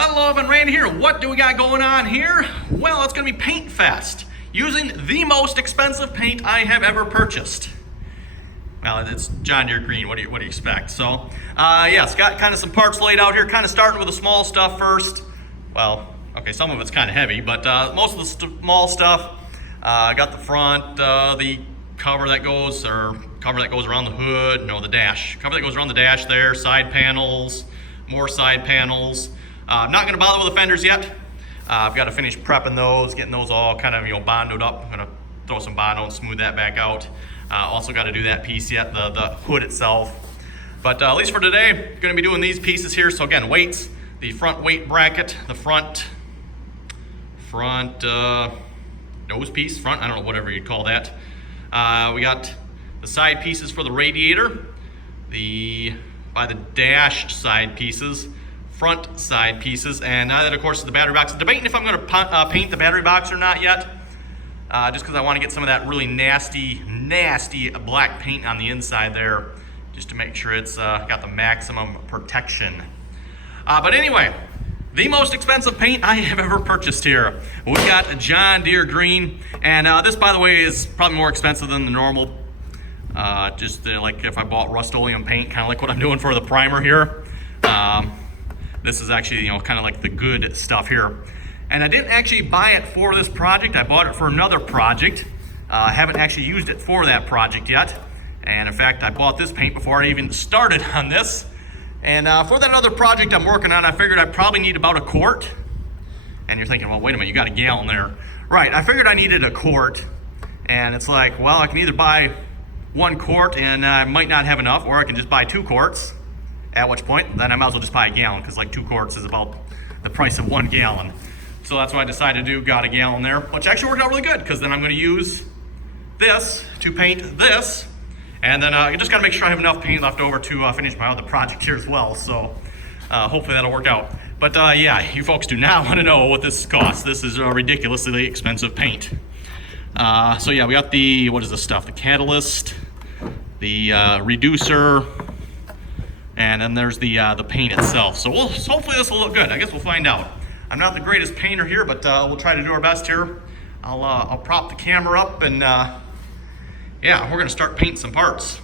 Hello, and Randy here. What do we got going on here? Well, it's going to be Paint Fest, using the most expensive paint I have ever purchased. Well, it's John Deere green. What do you expect? So, it's got kind of some parts laid out here. Kind of starting with the small stuff first. Well, okay, some of it's kind of heavy, but most of the small stuff. Got the front, the cover that goes around the hood. No, the dash. Cover that goes around the dash there. Side panels, more side panels. I'm not going to bother with the fenders yet. I've got to finish prepping those, getting those all kind of bondoed up. I'm going to throw some bondo and smooth that back out. Also got to do that piece yet, the hood itself. But at least for today, going to be doing these pieces here. So again, weights, the front weight bracket, the front nose piece, I don't know, whatever you'd call that. We got the side pieces for the radiator, by the dash side pieces, front side pieces, and that of course is the battery box. I'm debating if I'm going to paint the battery box or not yet, just because I want to get some of that really nasty black paint on the inside there, just to make sure it's got the maximum protection. But anyway, the most expensive paint I have ever purchased here. We got a John Deere green, and this, by the way, is probably more expensive than the normal. Like if I bought Rust-Oleum paint, kind of like what I'm doing for the primer here. This is actually, kind of like the good stuff here. And I didn't actually buy it for this project. I bought it for another project. I haven't actually used it for that project yet. And in fact, I bought this paint before I even started on this. And for that other project I'm working on, I figured I'd probably need about a quart. And you're thinking, well, wait a minute, you got a gallon there. Right, I figured I needed a quart. And it's like, well, I can either buy 1 quart and I might not have enough, or I can just buy 2 quarts. At which point, then I might as well just buy a gallon, because like 2 quarts is about the price of 1 gallon. So that's what I decided to do, got a gallon there, which actually worked out really good, because then I'm going to use this to paint this. And then I just got to make sure I have enough paint left over to finish my other project here as well. So hopefully that'll work out. But yeah, you folks do not want to know what this costs. This is ridiculously expensive paint. So yeah, we got the, what is this stuff? The catalyst, the reducer, and then there's the paint itself. So hopefully this will look good. I guess we'll find out. I'm not the greatest painter here, but we'll try to do our best here. I'll prop the camera up, and yeah, we're gonna start painting some parts.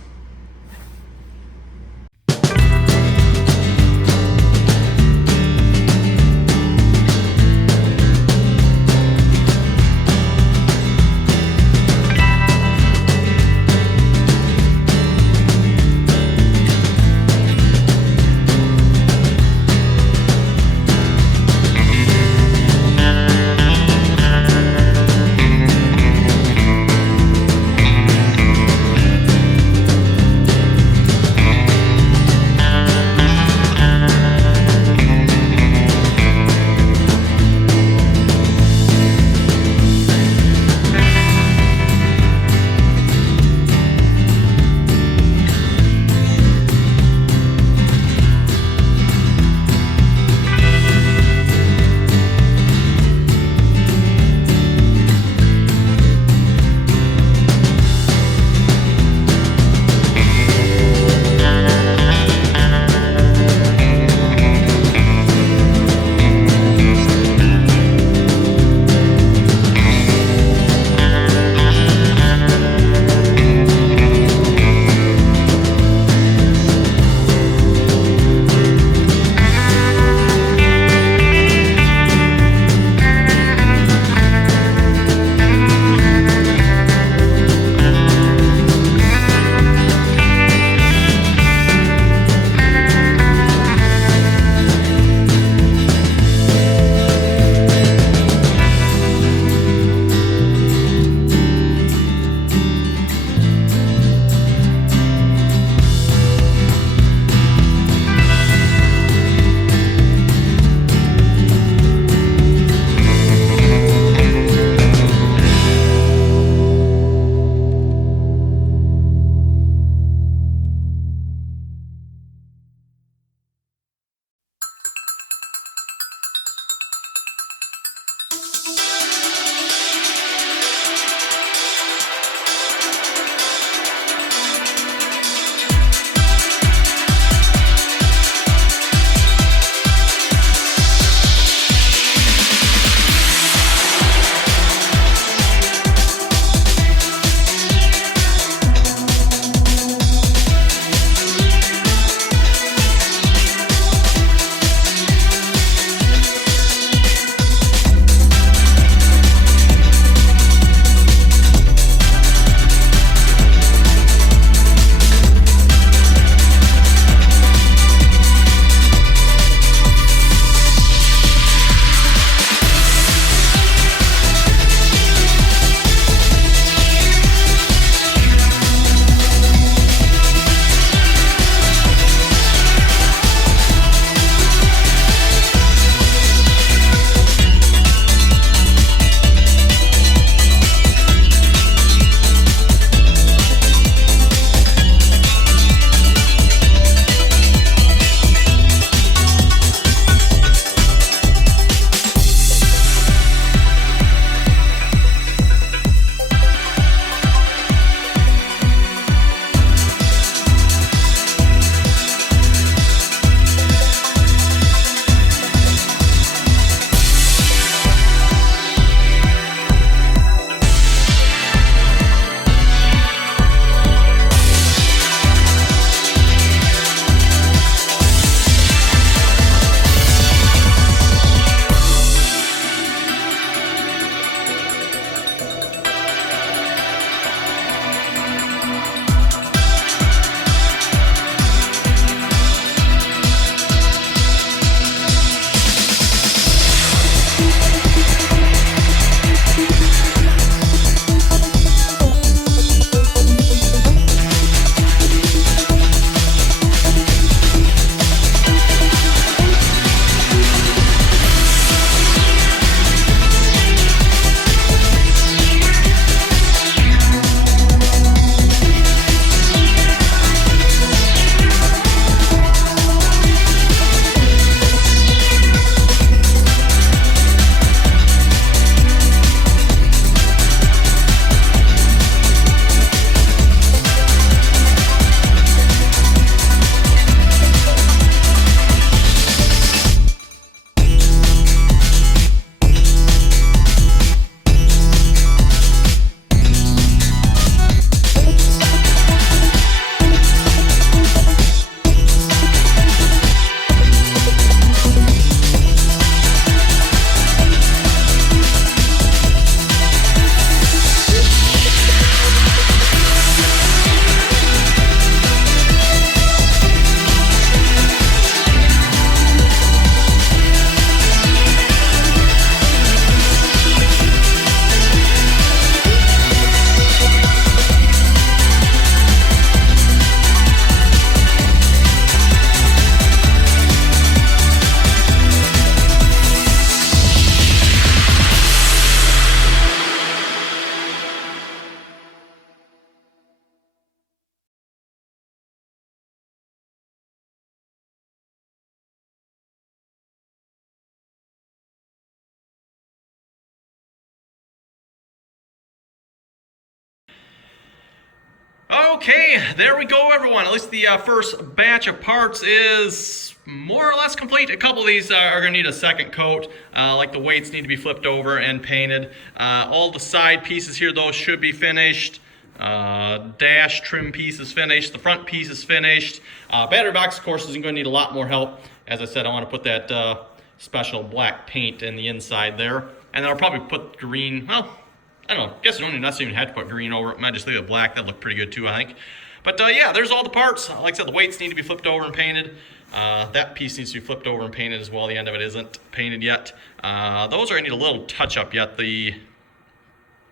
Okay, there we go, everyone. At least the first batch of parts is more or less complete. A couple of these are going to need a second coat, like the weights need to be flipped over and painted. All the side pieces here, those should be finished. Dash trim piece is finished. The front piece is finished. Battery box, of course, is going to need a lot more help. As I said, I want to put that special black paint in the inside there. And then I'll probably put green, well, I don't know, I guess you don't necessarily have to put green over it. Might just leave it black. That'd look pretty good too, I think. But yeah, there's all the parts. Like I said, the weights need to be flipped over and painted. That piece needs to be flipped over and painted as well. The end of it isn't painted yet. Those are going to need a little touch up yet, the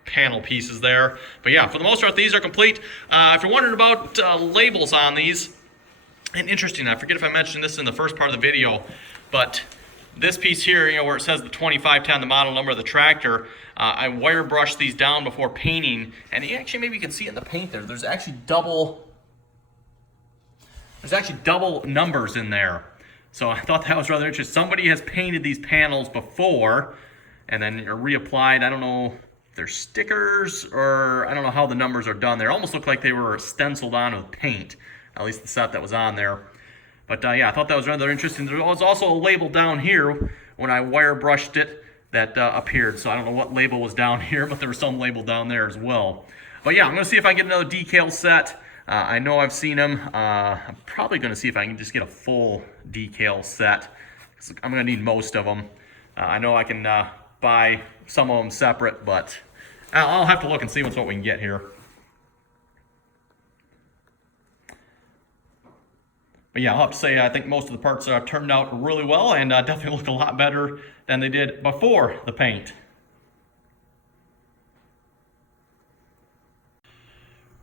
panel pieces there. But yeah, for the most part, these are complete. If you're wondering about labels on these, and interesting, I forget if I mentioned this in the first part of the video, but this piece here, you know, where it says the 2510, the model number of the tractor, I wire brushed these down before painting, and actually maybe you can see it in the paint there. There's actually double numbers in there. So I thought that was rather interesting. Somebody has painted these panels before and then reapplied. I don't know if they're stickers or I don't know how the numbers are done. They almost look like they were stenciled on with paint, at least the set that was on there. But yeah, I thought that was rather interesting. There was also a label down here when I wire brushed it that appeared. So I don't know what label was down here, but there was some label down there as well. But yeah, I'm going to see if I can get another decal set. I know I've seen them. I'm probably going to see if I can just get a full decal set. I'm going to need most of them. I know I can buy some of them separate, but I'll have to look and see what we can get here. But yeah, I'll have to say I think most of the parts turned out really well and definitely look a lot better than they did before the paint.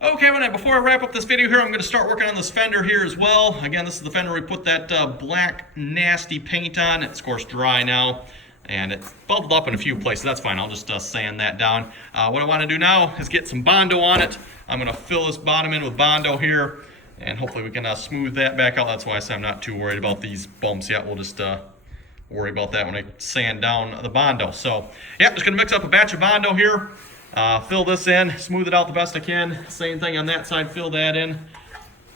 Okay, before I wrap up this video here, I'm going to start working on this fender here as well. Again, this is the fender we put that black nasty paint on. It's of course dry now and it's bubbled up in a few places. That's fine, I'll just sand that down. What I want to do now is get some Bondo on it. I'm going to fill this bottom in with Bondo here. And hopefully we can smooth that back out. That's why I say I'm not too worried about these bumps yet. We'll just worry about that when I sand down the Bondo. So yeah, just gonna mix up a batch of Bondo here. Fill this in, smooth it out the best I can. Same thing on that side, fill that in.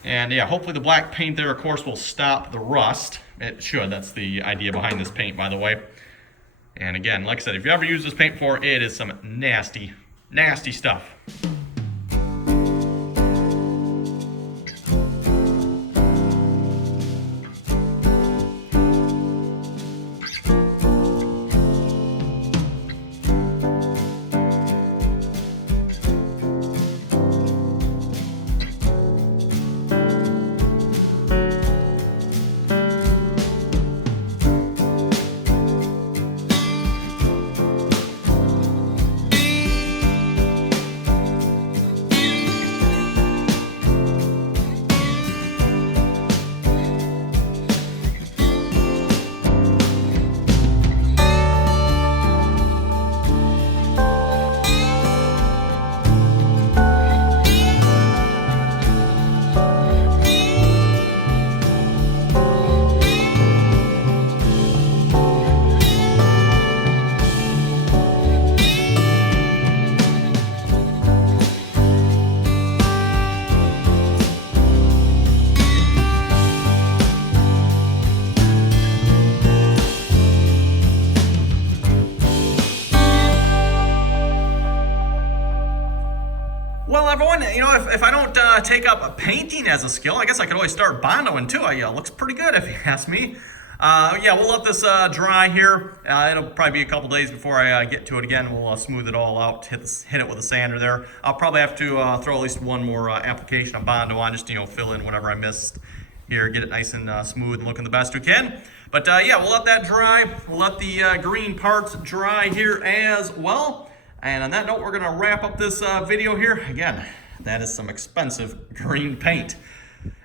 And yeah, hopefully the black paint there, of course, will stop the rust. It should, that's the idea behind this paint, by the way. And again, like I said, if you ever used this paint before, it is some nasty, nasty stuff. Well, everyone, you know, if I don't take up painting as a skill, I guess I could always start Bondoing too. It looks pretty good if you ask me. Yeah, we'll let this dry here. It'll probably be a couple days before I get to it again. We'll smooth it all out, hit it with a sander there. I'll probably have to throw at least one more application of Bondo on, just, you know, fill in whatever I missed here, get it nice and smooth and looking the best we can. But yeah, we'll let that dry. We'll let the green parts dry here as well. And on that note, we're going to wrap up this video here. Again, that is some expensive green paint.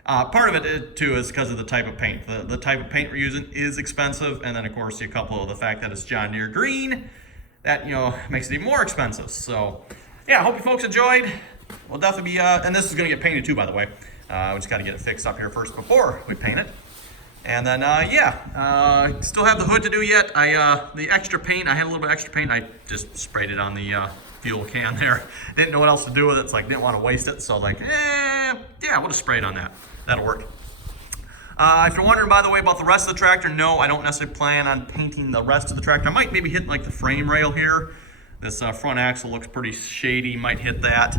Part of it too is because of the type of paint. The type of paint we're using is expensive, and then of course a couple of the fact that it's John Deere green, that, you know, makes it even more expensive. So yeah, I hope you folks enjoyed. We'll definitely be, and this is going to get painted too, by the way. We just got to get it fixed up here first before we paint it. And then, yeah, still have the hood to do yet. The extra paint, I had a little bit of extra paint. I just sprayed it on the fuel can there. Didn't know what else to do with it, so I didn't want to waste it. So like, yeah, we'll just spray it on that. That'll work. If you're wondering, by the way, about the rest of the tractor, no, I don't necessarily plan on painting the rest of the tractor. I might maybe hit like the frame rail here. This front axle looks pretty shady, might hit that.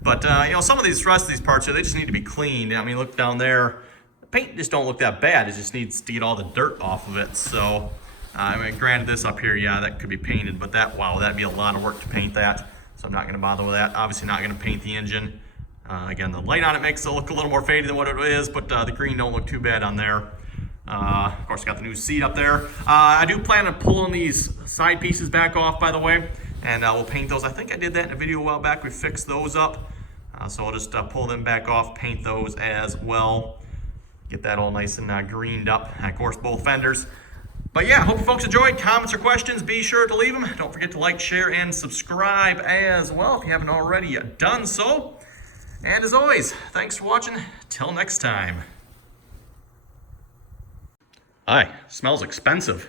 But you know, some of these rest of these parts here, they just need to be cleaned. I mean, look down there. The paint just don't look that bad. It just needs to get all the dirt off of it. So, I mean, granted, this up here, yeah, that could be painted, but that, wow, that'd be a lot of work to paint that. So I'm not going to bother with that. Obviously, not going to paint the engine. Again, the light on it makes it look a little more faded than what it is, but the green don't look too bad on there. Of course, got the new seat up there. I do plan on pulling these side pieces back off, by the way, and we'll paint those. I think I did that in a video a while back. We fixed those up. So I'll just pull them back off, paint those as well. Get that all nice and greened up. And of course, both fenders. But yeah, hope you folks enjoyed. Comments or questions, be sure to leave them. Don't forget to like, share, and subscribe as well if you haven't already done so. And as always, thanks for watching. Till next time. Hi, smells expensive.